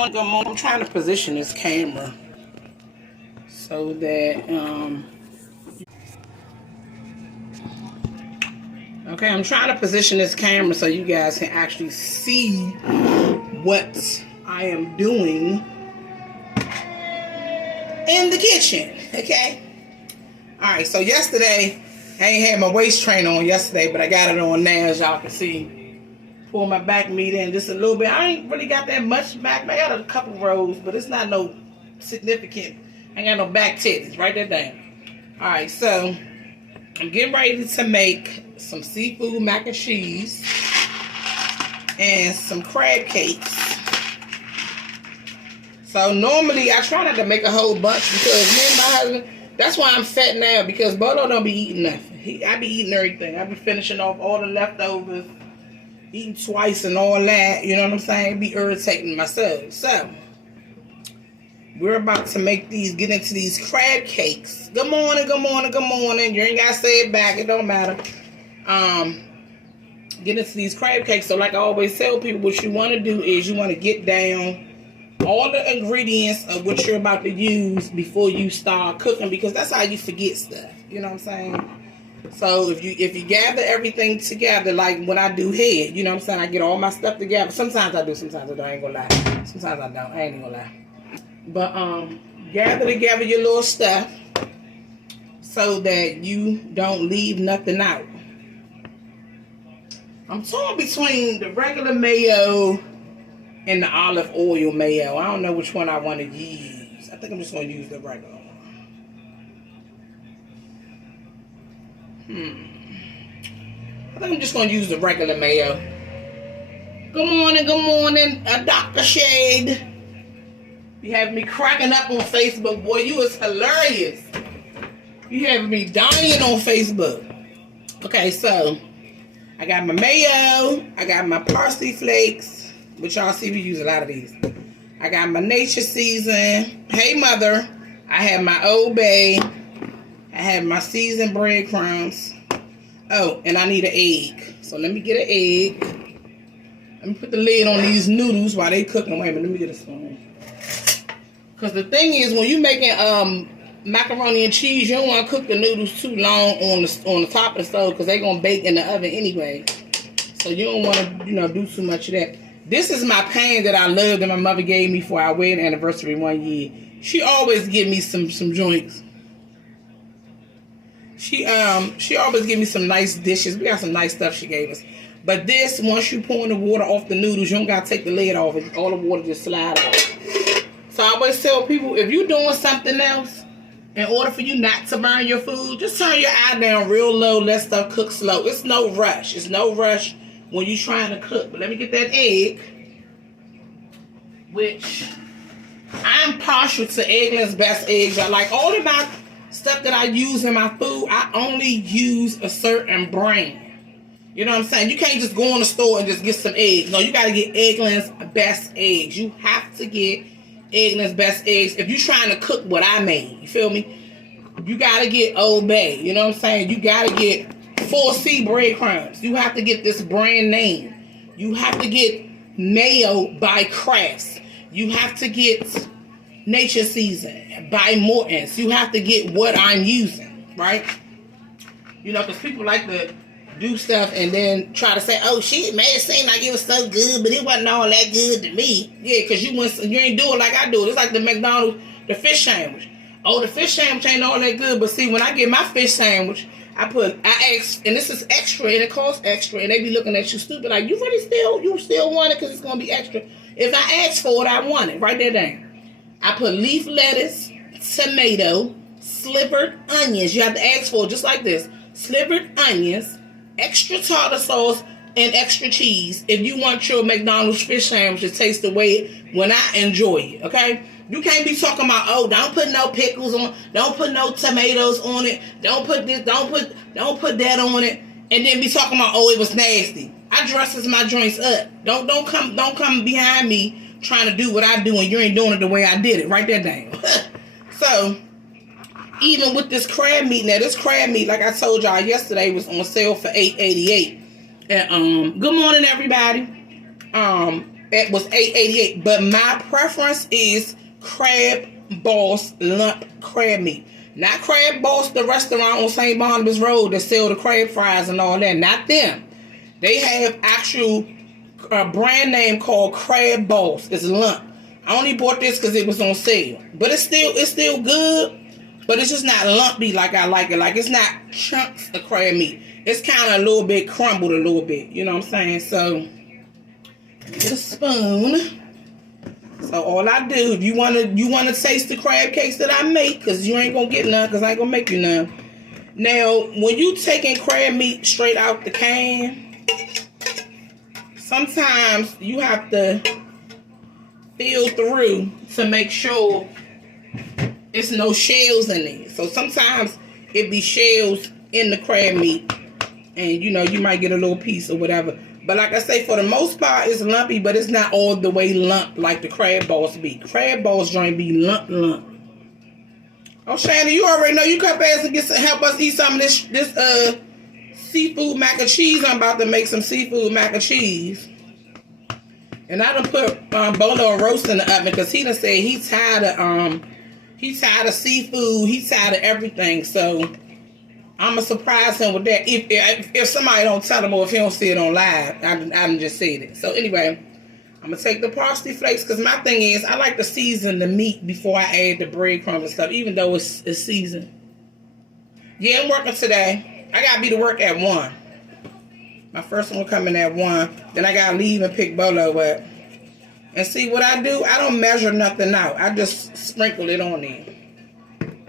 I'm trying to position this camera so that okay, I'm trying to position this camera so you guys can actually see what I am doing in the kitchen. Okay. All right. So yesterday, I ain't had my waist train on yesterday, but I got it on now, as y'all can see. Pull my back meat in just a little bit. I ain't really got that much back. I got a couple rows, but it's not no significant. I ain't got no back titties. Write that down. All right, so I'm getting ready to make some seafood mac and cheese and some crab cakes. So normally I try not to make a whole bunch because me and my husband, that's why I'm fat now, because Bolo don't be eating nothing. I be eating everything. I be finishing off all the leftovers, eating twice and all that, you know what I'm saying? Be irritating myself. So, we're about to make these, get into these crab cakes. Good morning, good morning, good morning. You ain't got to say it back, it don't matter. Get into these crab cakes. So like I always tell people, what you want to do is you want to get down all the ingredients of what you're about to use before you start cooking, because that's how you forget stuff. You know what I'm saying? So if you gather everything together, like when I do head, you know what I'm saying, I get all my stuff together. Sometimes I do, sometimes I don't. I ain't gonna lie. Sometimes I don't. I ain't gonna lie. But gather together your little stuff so that you don't leave nothing out. I'm torn between the regular mayo and the olive oil mayo. I don't know which one I want to use. I think I'm just gonna use the regular one. I think I'm just going to use the regular mayo. Good morning, Dr. Shade. You have me cracking up on Facebook. Boy, you is hilarious. You have me dying on Facebook. Okay, so I got my mayo. I got my parsley flakes, which y'all see we use a lot of these. I got my nature season. Hey, mother. I have my Old Bay. I have my seasoned breadcrumbs. Oh, and I need an egg. So let me get an egg. Let me put the lid on these noodles while they cooking. Wait a minute, let me get a spoon. Because the thing is, when you're making macaroni and cheese, you don't want to cook the noodles too long on the top of the stove, because they're gonna bake in the oven anyway. So you don't want to, do too much of that. This is my pan that I love that my mother gave me for our wedding anniversary 1 year. She always give me some joints. She always give me some nice dishes. We got some nice stuff she gave us. But this, once you pour the water off the noodles, you don't got to take the lid off. All the water just slide off. So I always tell people, if you're doing something else, in order for you not to burn your food, just turn your eye down real low, let stuff cook slow. It's no rush. It's no rush when you're trying to cook. But let me get that egg, which I'm partial to Eggland's Best Eggs. I like all of my stuff that I use in my food. I only use a certain brand. You know what I'm saying? You can't just go in the store and just get some eggs. No, you got to get Eggland's Best Eggs. You have to get Eggland's Best Eggs if you're trying to cook what I made. You feel me? You got to get Old Bay. You know what I'm saying? You got to get 4C breadcrumbs. You have to get this brand name. You have to get Mayo by Crafts. You have to get Nature Season by Morton's. You have to get what I'm using, right? Because people like to do stuff and then try to say, oh shit, man, it seemed like it was so good, but it wasn't all that good to me. Yeah, because you ain't do it like I do it. It's like the McDonald's, the fish sandwich. Oh, the fish sandwich ain't all that good, but see, when I get my fish sandwich, I ask, and this is extra, and it costs extra, and they be looking at you stupid, like, you still want it because it's going to be extra. If I ask for it, I want it. Write that down. I put leaf lettuce, tomato, slivered onions. You have to ask for it just like this. Slivered onions, extra tartar sauce, and extra cheese if you want your McDonald's fish sandwich to taste the way when I enjoy it, okay? You can't be talking about, oh, don't put no pickles on, don't put no tomatoes on it, don't put this, don't put that on it, and then be talking about, oh, it was nasty. I dresses my joints up. Don't come behind me trying to do what I do and you ain't doing it the way I did it. Write that down. So, even with this crab meat, now this crab meat, like I told y'all yesterday, was on sale for $8.88. And good morning, everybody. It was $8.88. But my preference is Crab Boss lump crab meat. Not Crab Boss, the restaurant on St. Barnabas Road that sell the crab fries and all that. Not them. They have actual brand name called Crab Boss. It's lump. I only bought this because it was on sale. But it's still good. But it's just not lumpy like I like it. Like, it's not chunks of crab meat. It's kind of a little bit crumbled a little bit. You know what I'm saying? So, get a spoon. So, all I do, if you want to taste the crab cakes that I make, because you ain't going to get none, because I ain't going to make you none. Now, when you taking crab meat straight out the can, sometimes you have to feel through to make sure it's no shells in it. So sometimes it be shells in the crab meat, and you might get a little piece or whatever. But like I say, for the most part, it's lumpy, but it's not all the way lump like the Crab Balls be. Crab Balls joint be lump. Oh, Shannon, you already know. You come back and help us eat some of this seafood mac and cheese. I'm about to make some seafood mac and cheese. And I done put Bolo roast in the oven because he done said he's tired of seafood. He's tired of everything. So I'm going to surprise him with that. If somebody don't tell him or if he don't see it on live, I done just said it. So anyway, I'm going to take the parsley flakes because my thing is I like to season the meat before I add the breadcrumbs and stuff, even though it's seasoned. Yeah, I'm working today. I got to be to work at 1. My first one coming at 1. Then I got to leave and pick Bolo up. And see what I do? I don't measure nothing out. I just sprinkle it on there.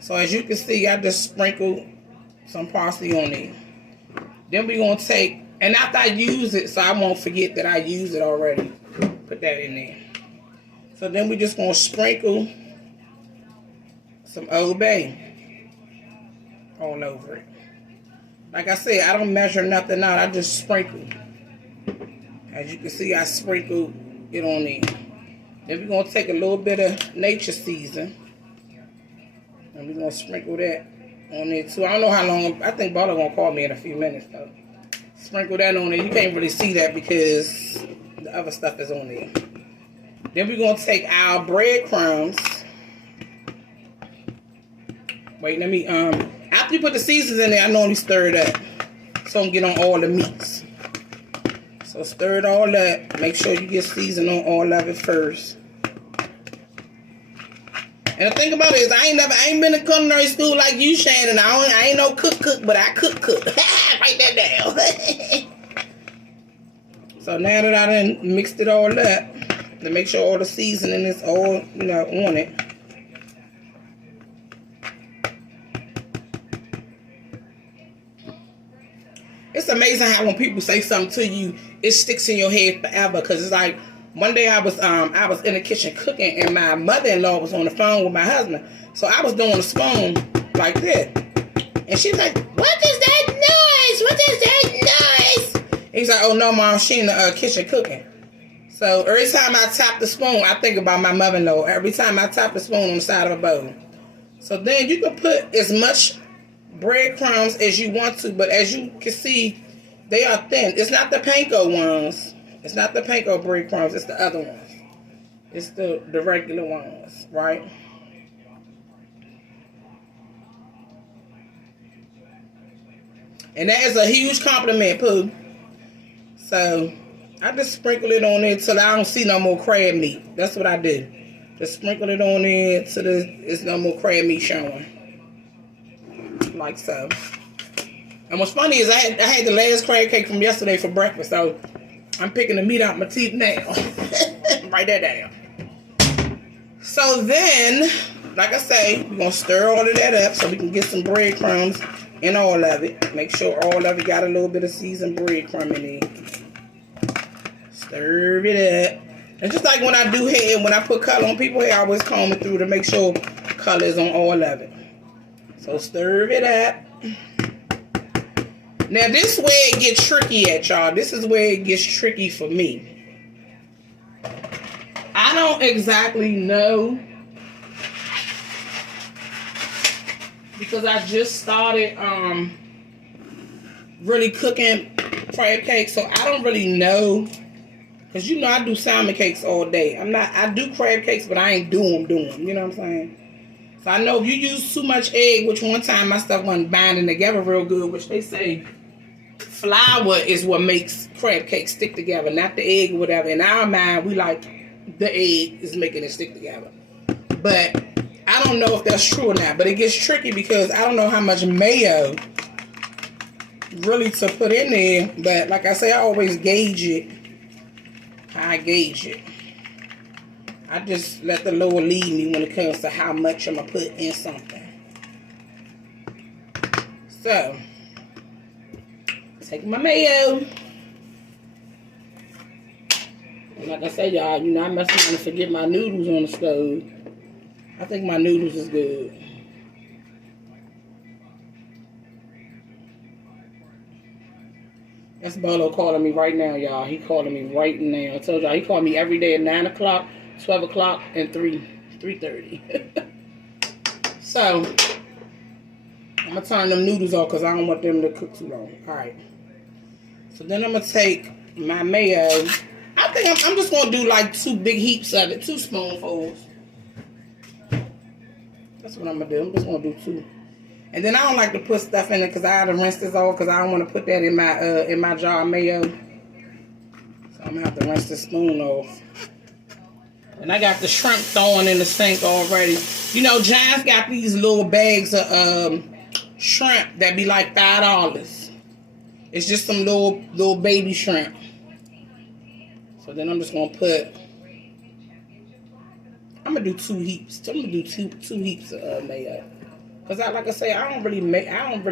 So as you can see, I just sprinkle some parsley on there. Then we're going to take, and after I use it, so I won't forget that I used it already, put that in there. So then we're just going to sprinkle some Old Bay all over it. Like I said, I don't measure nothing out. I just sprinkle. As you can see, I sprinkled it on there. Then we're going to take a little bit of nature season. And we're going to sprinkle that on there too. I don't know how long. I think Butler going to call me in a few minutes though. Sprinkle that on there. You can't really see that because the other stuff is on there. Then we're going to take our breadcrumbs. Wait, let me, after you put the seasons in there, I normally stir it up. So I can get on all the meats. So stir it all up. Make sure you get seasoned on all of it first. And the thing about it is, I ain't been to culinary school like you, Shannon. I ain't no cook, but I cook. Write that down. So now that I done mixed it all up, to make sure all the seasoning is all, on it. It's amazing how when people say something to you, it sticks in your head forever. Cause it's like, one day I was in the kitchen cooking and my mother-in-law was on the phone with my husband. So I was doing a spoon like this. And she's like, what is that noise? What is that noise? And he's like, oh no, Mom, she in the kitchen cooking. So every time I tap the spoon, I think about my mother-in-law. Every time I tap the spoon on the side of a bowl. So then you can put as much breadcrumbs as you want to, but as you can see, they are thin. It's not the panko ones. It's not the panko breadcrumbs. It's the other ones. It's the regular ones, right? And that is a huge compliment, Pooh. So I just sprinkle it on there till I don't see no more crab meat. That's what I do. Just sprinkle it on there till there's no more crab meat showing. Like so. And what's funny is I had the last crab cake from yesterday for breakfast, so I'm picking the meat out my teeth now. Write that down. So then, like I say, we're going to stir all of that up so we can get some breadcrumbs in all of it. Make sure all of it got a little bit of seasoned breadcrumb in it. Stir it up. And just like when I do hair, when I put color on people's hair, I always comb it through to make sure color is on all of it. So stir it up. Now this is where it gets tricky at, y'all. This is where it gets tricky for me. I don't exactly know, because I just started really cooking crab cakes, so I don't really know Cause you know I do salmon cakes all day. I do crab cakes, but I ain't do them. You know what I'm saying? So I know if you use too much egg, which one time my stuff wasn't binding together real good, which they say flour is what makes crab cakes stick together, not the egg or whatever. In our mind, we like the egg is making it stick together. But I don't know if that's true or not. But it gets tricky because I don't know how much mayo really to put in there. But like I say, I always gauge it. I gauge it. I just let the Lord lead me when it comes to how much I'm going to put in something. So, take my mayo. And like I say, y'all, you know, I must not forget my noodles on the stove. I think my noodles is good. That's Bolo calling me right now, y'all. He calling me right now. I told y'all, he called me every day at 9 o'clock, 12 o'clock, and 3:30. So, I'm going to turn them noodles off because I don't want them to cook too long. All right. So then I'm going to take my mayo. I think I'm just going to do like 2 big heaps of it, 2 spoonfuls. That's what I'm going to do. I'm just going to do 2. And then I don't like to put stuff in it because I had to rinse this off because I don't want to put that in my jar of mayo. So I'm going to have to rinse the spoon off. And I got the shrimp thrown in the sink already. You know, John's got these little bags of shrimp that be like $5. It's just some little baby shrimp. So then I'm just going to put... I'm going to do 2 heaps. I'm going to do two heaps of mayo. Because like I say, I don't really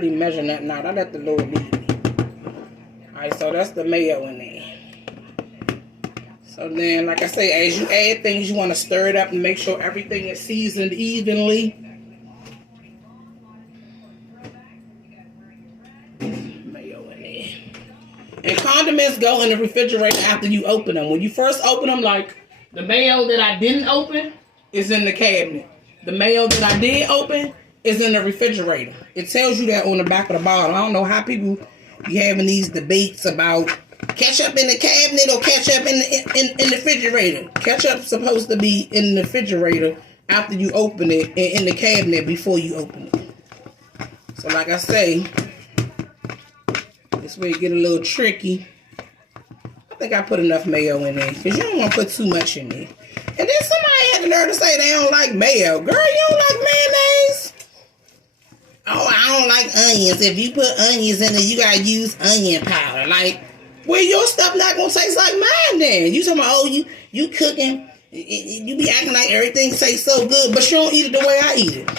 measure nothing out. I let the Lord lead me. Alright, so that's the mayo in there. So then, like I say, as you add things, you want to stir it up and make sure everything is seasoned evenly. Mayo in there. And condiments go in the refrigerator after you open them. When you first open them, like the mayo that I didn't open is in the cabinet. The mayo that I did open is in the refrigerator. It tells you that on the back of the bottle. I don't know how people be having these debates about ketchup in the cabinet or ketchup in the refrigerator. Ketchup's supposed to be in the refrigerator after you open it and in the cabinet before you open it. So like I say, this way it get a little tricky. I think I put enough mayo in there because you don't want to put too much in there. And then somebody had the nerve to say they don't like mayo. Girl, you don't like mayonnaise? Oh, I don't like onions. If you put onions in it, you gotta use onion powder. Like, well, your stuff not gonna taste like mine then. You talking about, oh, you cooking, you be acting like everything tastes so good, but you don't eat it the way I eat it.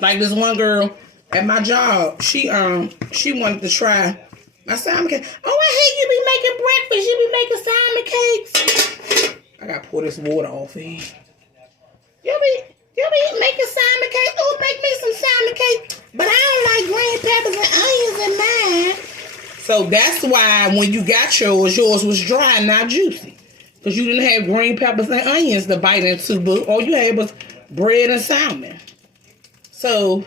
Like this one girl at my job, she wanted to try my salmon cake. Oh, I hear you be making breakfast. You be making salmon cakes. I gotta pour this water off of here. You be making salmon cake. Oh, make me some salmon cake. But I don't like green peppers and onions in mine. So that's why when you got yours was dry and not juicy. Because you didn't have green peppers and onions to bite into, but all you had was bread and salmon. So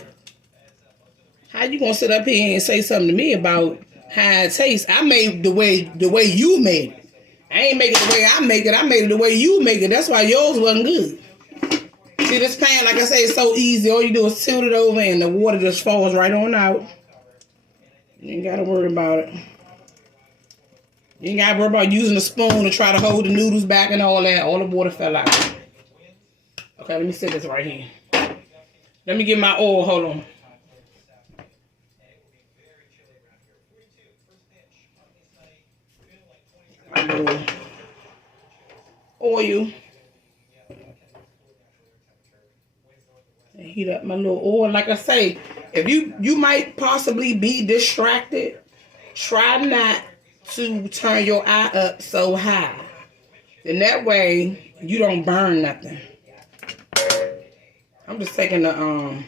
how you gonna sit up here and say something to me about how it tastes? I made the way you made it. I ain't make it the way I make it. I made it the way you make it. That's why yours wasn't good. See, this pan, like I say, is so easy. All you do is tilt it over and the water just falls right on out. You ain't got to worry about it. You ain't got to worry about using a spoon to try to hold the noodles back and all that. All the water fell out. Okay, let me set this right here. Let me get my oil. Hold on. My little oil. Heat up my little oil. Like I say, if you might possibly be distracted, try not to turn your eye up so high. Then that way you don't burn nothing. I'm just taking the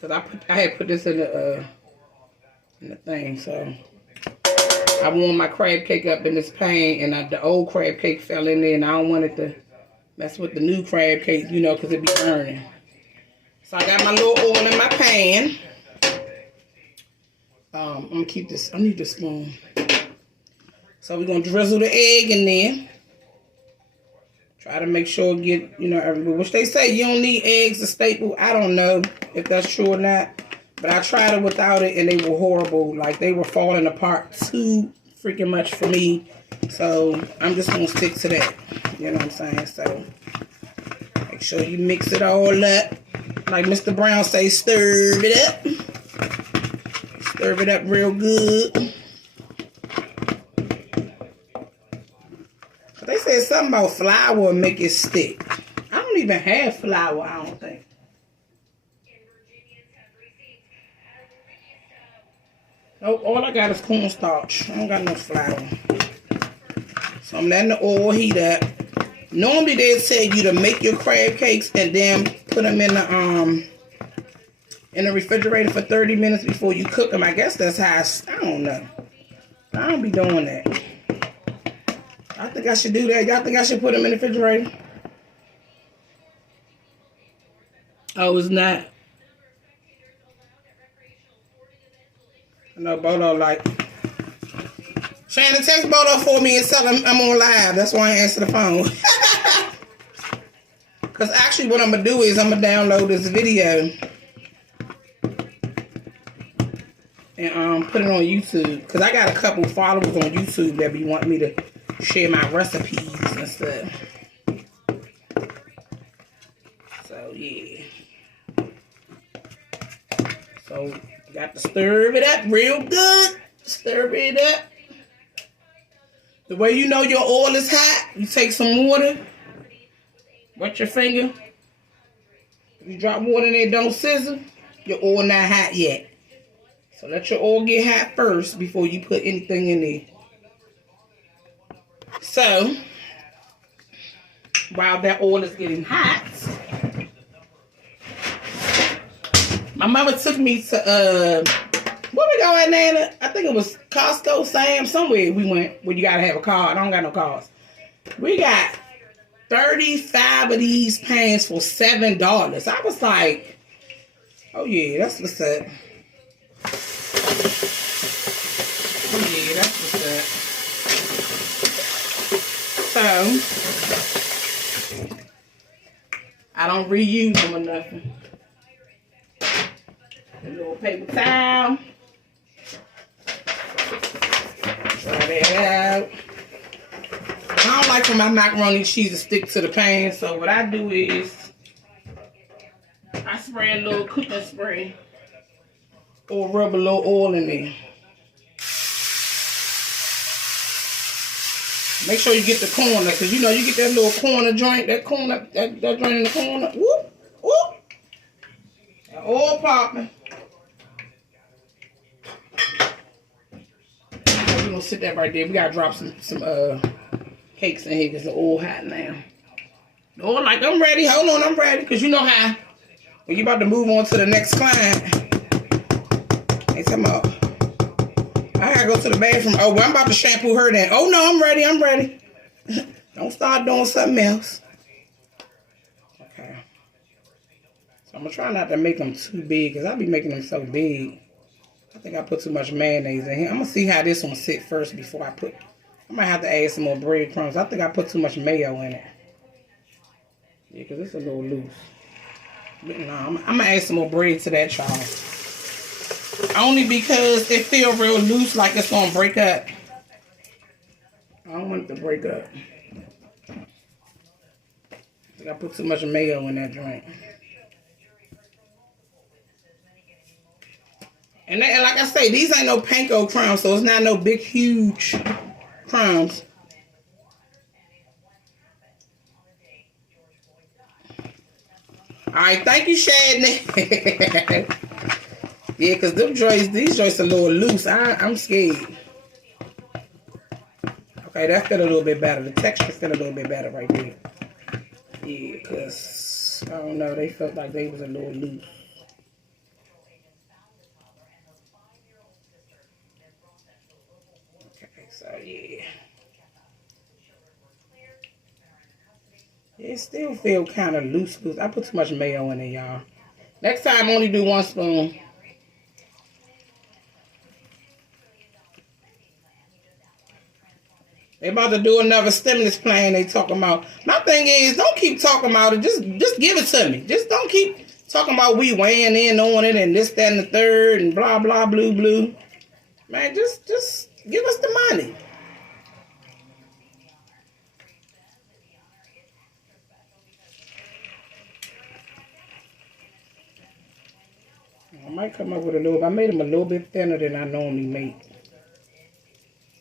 cause I had put this in the thing, so I warmed my crab cake up in this pan, and the old crab cake fell in there, and I don't want it to mess with the new crab cake, you know, because it be burning. So I got my little oil in my pan. I'm going to keep this. I need the spoon. So we're going to drizzle the egg in there. Try to make sure it get, everywhere. Which they say you don't need eggs to staple. I don't know if that's true or not. But I tried it without it and they were horrible. Like they were falling apart too freaking much for me. So I'm just going to stick to that. You know what I'm saying? So make sure you mix it all up. Like Mr. Brown say, stir it up. Stir it up real good. They said something about flour will make it stick. I don't even have flour, I don't think. Nope, all I got is cornstarch. I don't got no flour. So I'm letting the oil heat up. Normally they tell you to make your crab cakes and then put them in the refrigerator for 30 minutes before you cook them. I guess that's how I don't know. I don't be doing that. I think I should do that. Y'all think I should put them in the refrigerator? Oh, it's not. I know Bolo like. Shannon, text Bolo for me and tell him I'm on live. That's why I answer the phone. Because actually what I'm going to do is I'm going to download this video. And put it on YouTube. Because I got a couple followers on YouTube that be wanting me to share my recipes and stuff. So yeah. So you got to stir it up real good. Stir it up. The way you know your oil is hot, you take some water, wet your finger. If you drop water in there, don't sizzle, your oil not hot yet. So let your oil get hot first before you put anything in there. So, while that oil is getting hot, my mama took me to, where we going, Nana? I think it was Costco, Sam, somewhere we went where you gotta have a card. I don't got no cards. We got 35 of these pans for $7. I was like, oh yeah, that's what's up. Oh yeah, that's what's up. So, I don't reuse them or nothing. A little paper towel. Try that out. I don't like for my macaroni and cheese to stick to the pan, so what I do is I spray a little cooking spray or rub a little oil in there. Make sure you get the corner, because you know you get that little corner joint, that corner, that joint in the corner. Whoop, whoop. That oil popping. We're gonna sit that right there. We gotta drop some cakes in here because the oil hot now. The oil like, I'm ready. Hold on, I'm ready. Because you know how when you about to move on to the next client, they talking about, I gotta go to the bathroom. Oh, well, I'm about to shampoo her then. Oh, no, I'm ready. I'm ready. Don't start doing something else. Okay. So I'm going to try not to make them too big because I'll be making them so big. I think I put too much mayonnaise in here. I'm going to see how this one sit first before I put. I might have to add some more breadcrumbs. I think I put too much mayo in it. Yeah, because it's a little loose. But no, I'm going to add some more bread to that, y'all. Only because it feel real loose, like it's gonna break up. I don't want it to break up. I think I put too much mayo in that drink. And like I say, these ain't no panko crumbs, so it's not no big, huge crumbs. All right, thank you, Shadney. Yeah, because these joints are a little loose. I'm scared. Okay, that feel a little bit better. The texture feel a little bit better right there. Yeah, because, I don't know, they felt like they was a little loose. Okay, so yeah. It still feel kind of loose. I put too much mayo in it, y'all. Next time, only do 1 spoon. about to do another stimulus plan they talking about. My thing is, don't keep talking about it. Just give it to me. Just don't keep talking about we weighing in on it and this, that, and the third and blah, blah, blue, blue. Man, just give us the money. I might come up with a little, I made them a little bit thinner than I normally make.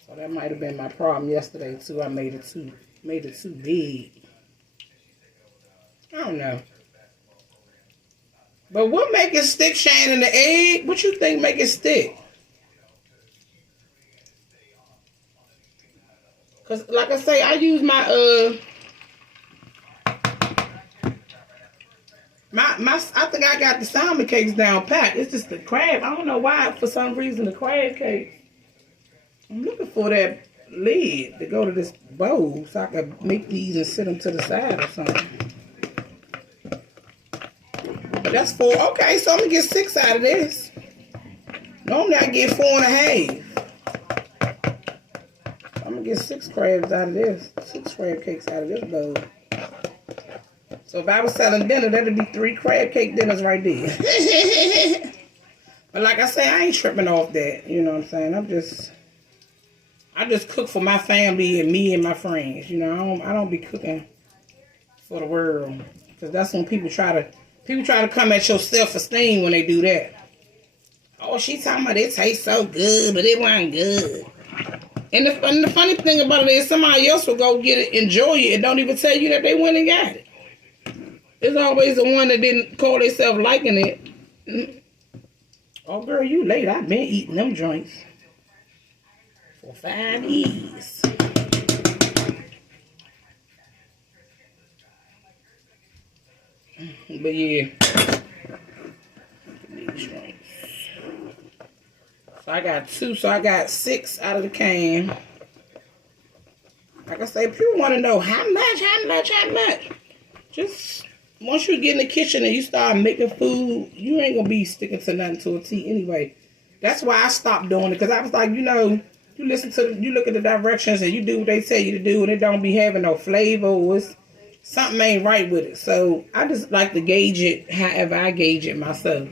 So that might have been my problem yesterday too. I made it too big. I don't know. But what make it stick, Shannon? The egg? What you think make it stick? Cause like I say, I use my I think I got the salmon cakes down pat. It's just the crab. I don't know why for some reason the crab cakes. I'm looking for that lid to go to this bowl so I can make these and sit them to the side or something. But that's 4. Okay, so I'm gonna get 6 out of this. Normally I get 4.5. I'm gonna get 6 crabs out of this. 6 crab cakes out of this bowl. So if I was selling dinner, that'd be 3 crab cake dinners right there. But like I say, I ain't tripping off that. You know what I'm saying? I just cook for my family and me and my friends. You know, I don't be cooking for the world, because that's when people try to come at your self-esteem when they do that. Oh, she talking about it tastes so good, but it wasn't good. And the funny thing about it is somebody else will go get it, enjoy it, and don't even tell you that they went and got it. It's always the one that didn't call themselves liking it. Oh, girl, you late. I've been eating them joints for 5 years. But yeah. So I got 2. So I got 6 out of the can. Like I say, people want to know how much. Just once you get in the kitchen and you start making food, you ain't gonna be sticking to nothing to a T anyway. That's why I stopped doing it, because I was like, you know, you look at the directions and you do what they tell you to do, and it don't be having no flavor, or something ain't right with it. So I just like to gauge it however I gauge it myself.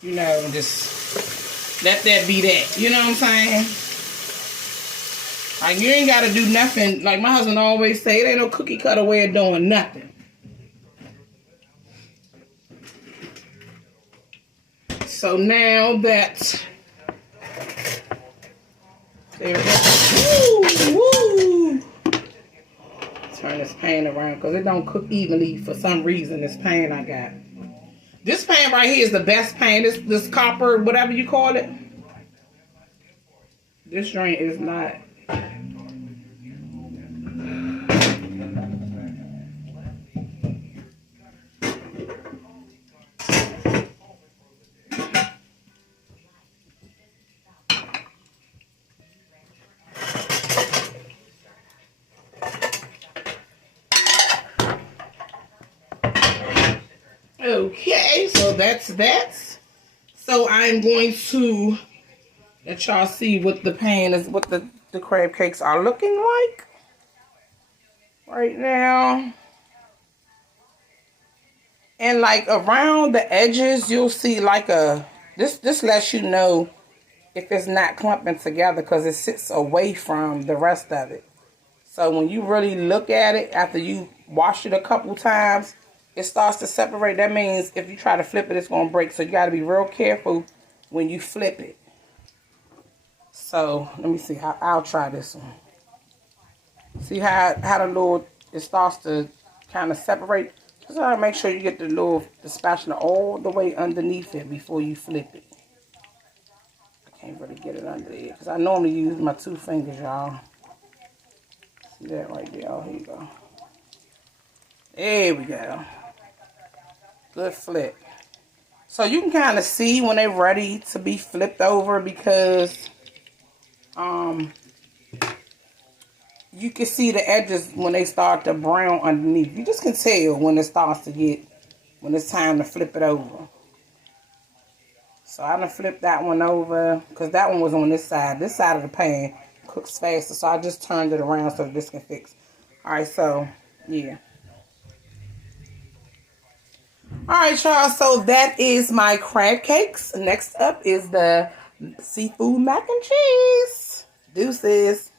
You know, and just let that be that. You know what I'm saying? Like, you ain't got to do nothing. Like my husband always say, it ain't no cookie cutter way of doing nothing. So now that, there it is. Woo! Turn this pan around, because it don't cook evenly for some reason, this pan I got. This pan right here is the best pan. This copper, whatever you call it. This joint is not. Okay, so that's that. So I'm going to let y'all see what the pan is, what the crab cakes are looking like right now. And like around the edges, you'll see like this lets you know if it's not clumping together, because it sits away from the rest of it. So when you really look at it after you wash it a couple times, it starts to separate. That means if you try to flip it, it's going to break. So you got to be real careful when you flip it. So let me see. I'll try this one. See how the little, it starts to kind of separate. Just gotta make sure you get the spatula all the way underneath it before you flip it. I can't really get it under there, because I normally use my 2 fingers, y'all. See that right there? Oh, here you go. There we go. Good flip. So you can kind of see when they're ready to be flipped over, because you can see the edges when they start to brown underneath. You just can tell when it starts to get, when it's time to flip it over. So I done flipped that one over, because that one was on this side of the pan. cooks faster. So I just turned it around so this can fix. Alright, so, yeah. Alright, y'all. So that is my crab cakes. Next up is the seafood mac and cheese. Deuces.